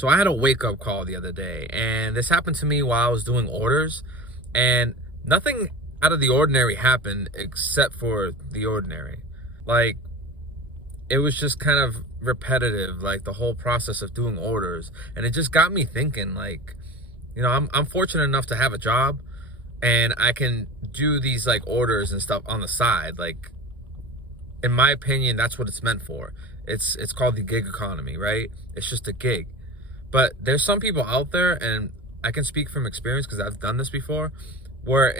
So I had a wake up call the other day, and this happened to me while I was doing orders, and nothing out of the ordinary happened except for the ordinary. Like, it was just kind of repetitive, like the whole process of doing orders. And it just got me thinking, like, I'm fortunate enough to have a job, and I can do these like orders and stuff on the side. Like, in my opinion, that's what it's meant for. It's called the gig economy, right? It's just a gig. But there's some people out there, and I can speak from experience because I've done this before, where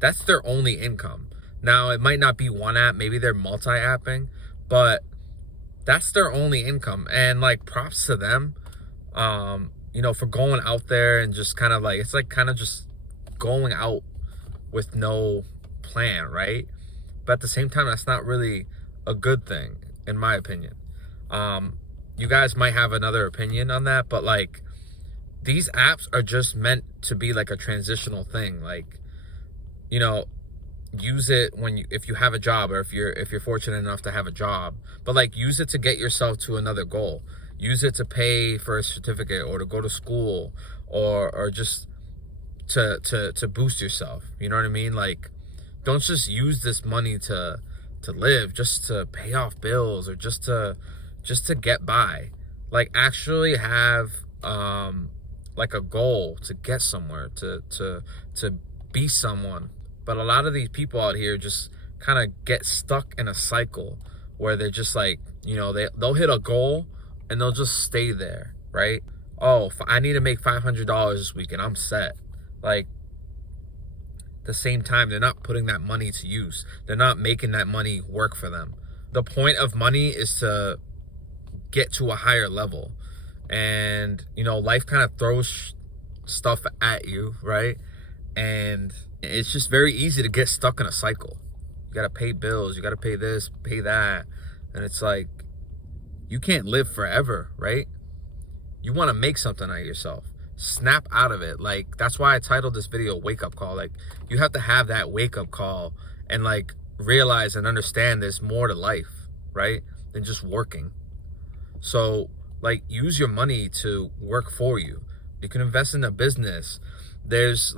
that's their only income. Now, it might not be one app, maybe they're multi-apping, but that's their only income. And like, props to them, for going out there and just kind of like, it's like kind of just going out with no plan, right? But at the same time, that's not really a good thing, in my opinion. You guys might have another opinion on that, but like, these apps are just meant to be like a transitional thing. Like, use it if you have a job, or if you're fortunate enough to have a job, but like, use it to get yourself to another goal. Use it to pay for a certificate, or to go to school, or just to boost yourself. You know what I mean? Like, don't just use this money to live, just to pay off bills, or just to get by. Like, actually have like a goal to get somewhere, to be someone. But a lot of these people out here just kind of get stuck in a cycle where they're just like, they'll hit a goal and they'll just stay there, right? Oh, I need to make $500 this week and I'm set. Like, at the same time, they're not putting that money to use. They're not making that money work for them. The point of money is to get to a higher level. And, life kind of throws stuff at you, right? And it's just very easy to get stuck in a cycle. You got to pay bills. You got to pay this, pay that. And it's like, you can't live forever, right? You want to make something out of yourself. Snap out of it. Like, that's why I titled this video Wake Up Call. Like, you have to have that wake up call and like realize and understand there's more to life, right? Than just working. So like, use your money to work for you. You can invest in a business. There's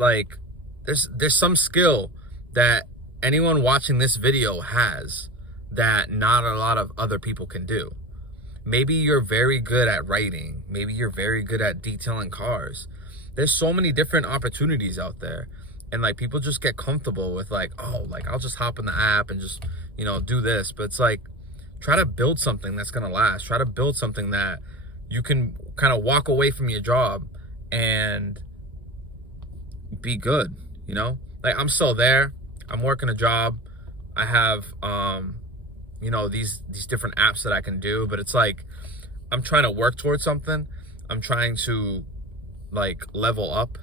some skill that anyone watching this video has that not a lot of other people can do. Maybe you're very good at writing. Maybe you're very good at detailing cars. There's so many different opportunities out there. And like, people just get comfortable with like, oh, like, I'll just hop in the app and just, do this. But it's like, try to build something that's going to last. Try to build something that you can kind of walk away from your job and be good, Like, I'm still there. I'm working a job. I have, these different apps that I can do, but it's like, I'm trying to work towards something. I'm trying to like level up,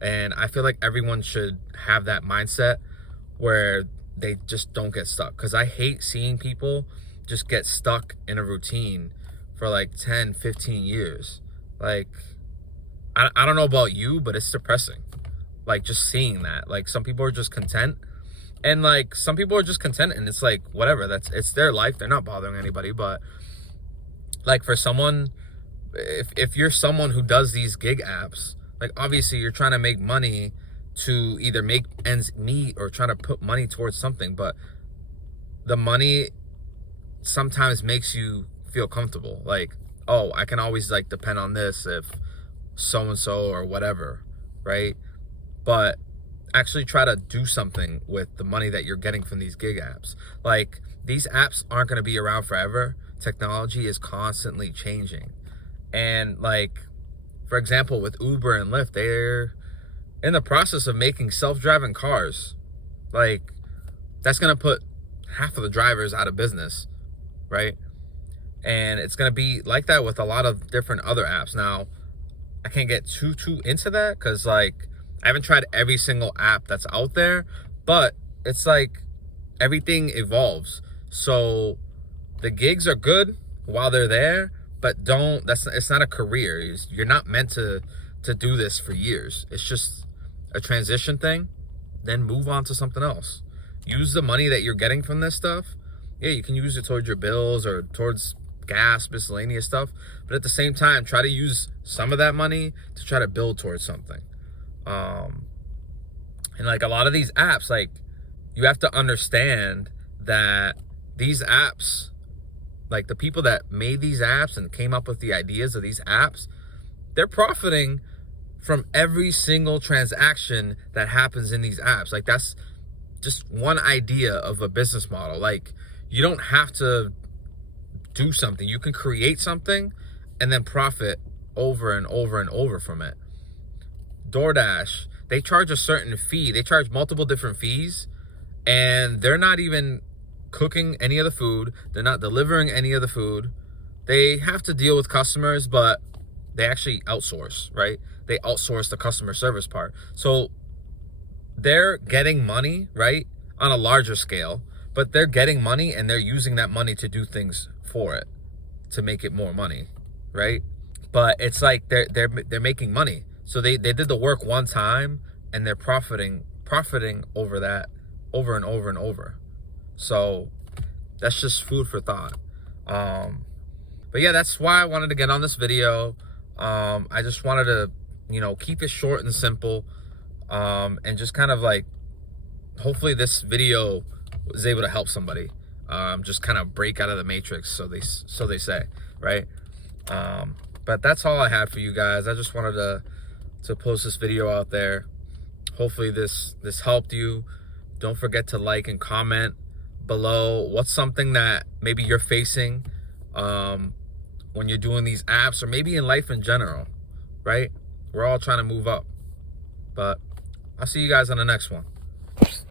and I feel like everyone should have that mindset where they just don't get stuck. Because I hate seeing people just get stuck in a routine for like 10, 15 years. Like, I don't know about you, but it's depressing. Like, just seeing that. Like, some people are just content, and like, some people are just content, and it's like, whatever, it's their life. They're not bothering anybody. But like, for someone, if you're someone who does these gig apps, like, obviously you're trying to make money to either make ends meet or trying to put money towards something. But the money sometimes makes you feel comfortable. Like, oh, I can always like depend on this if so-and-so or whatever, right? But actually try to do something with the money that you're getting from these gig apps. Like, these apps aren't going to be around forever. Technology is constantly changing. And like, for example, with Uber and Lyft, they're in the process of making self-driving cars. Like, that's going to put half of the drivers out of business, right? And it's going to be like that with a lot of different other apps. Now, I can't get too into that because like, I haven't tried every single app that's out there, but it's like, everything evolves. So the gigs are good while they're there, but it's not a career. You're not meant to do this for years. It's just a transition thing. Then move on to something else. Use the money that you're getting from this stuff. Yeah, you can use it towards your bills or towards gas, miscellaneous stuff. But at the same time, try to use some of that money to try to build towards something. And like a lot of these apps, like you have to understand that these apps, like the people that made these apps and came up with the ideas of these apps, they're profiting from every single transaction that happens in these apps. Like that's just one idea of a business model. Like you don't have to do something. You can create something and then profit over and over and over from it. DoorDash, they charge a certain fee. They charge multiple different fees, and they're not even cooking any of the food. They're not delivering any of the food. They have to deal with customers, but they actually outsource, right? They outsource the customer service part. So they're getting money, right, on a larger scale, but they're getting money and they're using that money to do things for it, to make it more money, right? But it's like they're making money. So they did the work one time and they're profiting over that over and over and over. So that's just food for thought. But yeah, that's why I wanted to get on this video. I just wanted to, keep it short and simple, and just kind of like, hopefully this video was able to help somebody, just kind of break out of the matrix, so they say, right? But that's all I had for you guys. I just wanted to post this video out there. Hopefully this helped you. Don't forget to like and comment below what's something that maybe you're facing when you're doing these apps, or maybe in life in general, right? We're all trying to move up. But I'll see you guys on the next one.